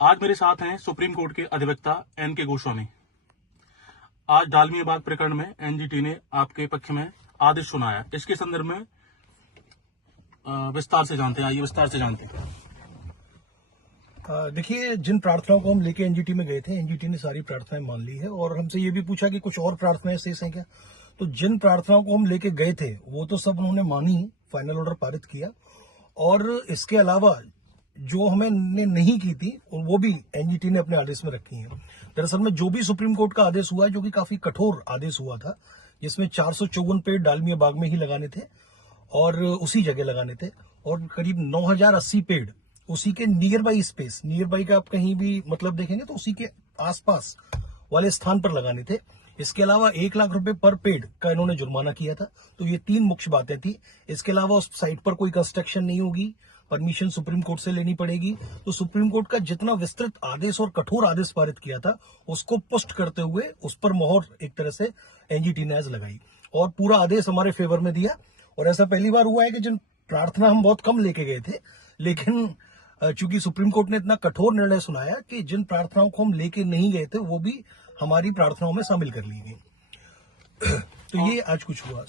आज मेरे साथ हैं सुप्रीम कोर्ट के अधिवक्ता एन.के. गोस्वामी। आज डालमिया बाग प्रकरण में एनजीटी ने आपके पक्ष में आदेश सुनाया। इसके संदर्भ में विस्तार से जानते हैं। आइए विस्तार से जानते हैं। देखिए, जिन प्रार्थनाओं को हम लेके एनजीटी में गए थे, एनजीटी ने सारी प्रार्थनाएं मान ली है और हमसे ये भी पूछा कि कुछ और प्रार्थनाएं शेष हैं क्या। तो जिन प्रार्थनाओं को हम लेके गए थे वो तो सब उन्होंने मानी, फाइनल ऑर्डर पारित किया। और इसके अलावा जो हमने नहीं की थी वो भी एनजीटी ने अपने आदेश में रखी है। दरअसल में जो भी सुप्रीम कोर्ट का आदेश हुआ है, जो कि काफी कठोर आदेश हुआ था, जिसमें 454 पेड़ डालमिया बाग में ही लगाने थे और उसी जगह लगाने थे, और करीब 9080 पेड़ उसी के near by space, near by का आप कहीं भी मतलब देखेंगे तो उसी के आसपास वाले स्थान पर लगाने थे। इसके अलावा 1 लाख रुपए पर पेड़ का इन्होंने जुर्माना किया था। तो ये 3 मुख्य बातें थी। इसके अलावा उस साइट पर कोई कंस्ट्रक्शन नहीं होगी, परमिशन सुप्रीम कोर्ट से लेनी पड़ेगी। तो सुप्रीम कोर्ट का जितना विस्तृत आदेश और कठोर आदेश पारित किया था उसको पुष्ट करते हुए उस पर मोहर एक तरह से एनजीटी ने आज लगाई और पूरा आदेश हमारे फेवर में दिया। और ऐसा पहली बार हुआ है कि जिन प्रार्थना हम बहुत कम लेके गए थे, लेकिन चूंकि सुप्रीम कोर्ट ने इतना कठोर निर्णय सुनाया कि जिन प्रार्थनाओं को हम लेके नहीं गए थे वो भी हमारी प्रार्थनाओं में शामिल कर ली गई। तो ये आज कुछ हुआ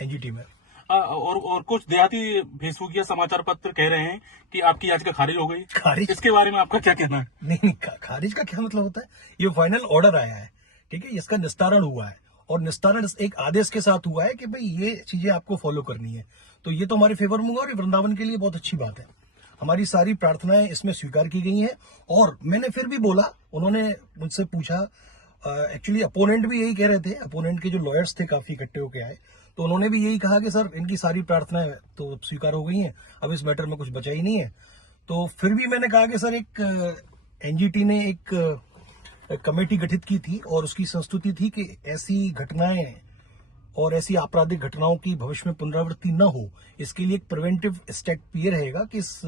एनजीटी में। और कुछ देहाती फेसबुक या समाचार पत्र कह रहे हैं कि आपकी याचिका खारिज हो गई। खारिज? इसके बारे में आपका क्या कहना है? नहीं, खारिज का क्या मतलब होता है? ये फाइनल ऑर्डर आया है, ठीक है, इसका निस्तारण हुआ है और निस्तारण एक आदेश के साथ हुआ है कि भाई ये चीजें आपको फॉलो करनी है। तो ये तो हमारे फेवर में हुआ और वृंदावन के लिए बहुत अच्छी बात है। हमारी सारी प्रार्थनाएं इसमें स्वीकार की गई हैं। और मैंने फिर भी बोला, उन्होंने मुझसे पूछा, एक्चुअली अपोनेंट भी यही कह रहे थे, अपोनेंट के जो लॉयर्स थे काफी इकट्ठे होके आए, तो उन्होंने भी यही कहा कि सर इनकी सारी प्रार्थनाएं तो स्वीकार हो गई हैं, अब इस मैटर में कुछ बचा ही नहीं है। तो फिर भी मैंने कहा कि सर एक एनजीटी ने एक कमेटी गठित की थी और उसकी संस्तुति थी कि ऐसी घटनाएं और ऐसी आपराधिक घटनाओं की भविष्य में पुनरावृत्ति न हो, इसके लिए एक प्रिवेंटिव स्टेप ये रहेगा कि इस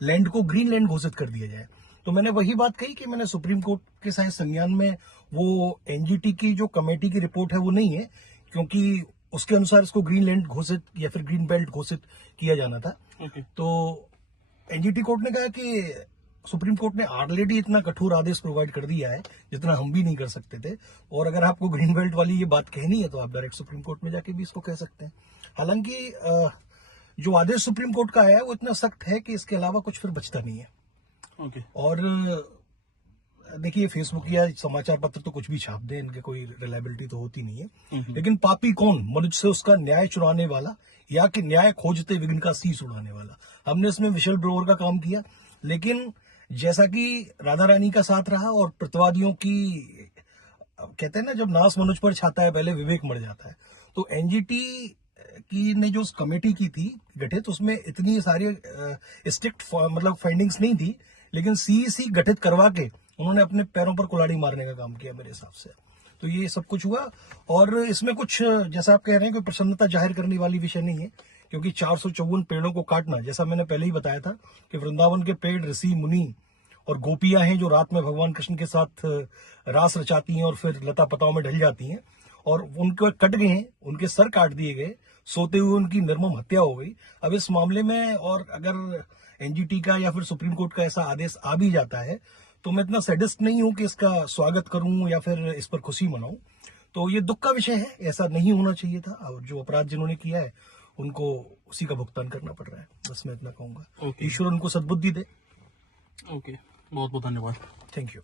लैंड को ग्रीन लैंड घोषित कर दिया जाए। तो मैंने वही बात कही कि मैंने सुप्रीम कोर्ट के शायद संज्ञान में वो एनजीटी की जो कमेटी की रिपोर्ट है वो नहीं है, क्योंकि उसके अनुसार इसको ग्रीन लैंड घोषित या फिर ग्रीन बेल्ट घोषित किया जाना था। तो एनजीटी कोर्ट ने कहा कि सुप्रीम कोर्ट ने ऑलरेडी इतना कठोर आदेश प्रोवाइड कर दिया है जितना हम भी नहीं कर सकते थे, और अगर आपको ग्रीन बेल्ट वाली ये बात कहनी है तो आप डायरेक्ट सुप्रीम कोर्ट में जाके भी इसको कह सकते हैं। हालांकि जो आदेश सुप्रीम कोर्ट का आया है वो इतना सख्त है कि इसके अलावा कुछ फिर बचता नहीं है। और देखिए, फेसबुक या समाचार पत्र तो कुछ भी छाप दे, इनके कोई रिलायबिलिटी तो होती नहीं है। लेकिन पापी कौन? मनुष्य से उसका न्याय चुराने वाला या कि न्याय खोजते विघ्न का शीश उड़ाने वाला। हमने इसमें विशल ब्रोवर का काम किया, लेकिन जैसा कि राधा रानी का साथ रहा और प्रतिवादियों की, कहते हैं ना, जब नाश मनुष्य पर छाता है पहले विवेक मर जाता है। तो एनजीटी की ने जो कमेटी की थी गठित, उसमें इतनी सारी स्ट्रिक्ट मतलब फाइंडिंग्स नहीं थी, लेकिन सीईसी गठित करवा के उन्होंने अपने पैरों पर कुल्हाड़ी मारने का काम किया मेरे हिसाब से। तो ये सब कुछ हुआ और इसमें कुछ, जैसा आप कह रहे हैं, कोई प्रसन्नता जाहिर करने वाली विषय नहीं है, क्योंकि 454 पेड़ों को काटना, जैसा मैंने पहले ही बताया था कि वृंदावन के पेड़ ऋषि मुनि और गोपियां हैं जो रात में भगवान कृष्ण के साथ रास रचाती हैं और फिर लता पताओं में ढल जाती हैं, और उनको कट गए हैं, उनके सर काट दिए गए, सोते हुए उनकी निर्मम हत्या हो गई। अब इस मामले में और अगर एनजीटी का या फिर सुप्रीम कोर्ट का ऐसा आदेश आ भी जाता है तो मैं इतना सैडिस्ट नहीं हूं कि इसका स्वागत करूं या फिर इस पर खुशी मनाऊं। तो ये दुख का विषय है, ऐसा नहीं होना चाहिए था, और जो अपराध जिन्होंने किया है उनको उसी का भुगतान करना पड़ रहा है। बस मैं इतना कहूंगा। ईश्वर उनको सद्बुद्धि दे। बहुत बहुत धन्यवाद। Thank you.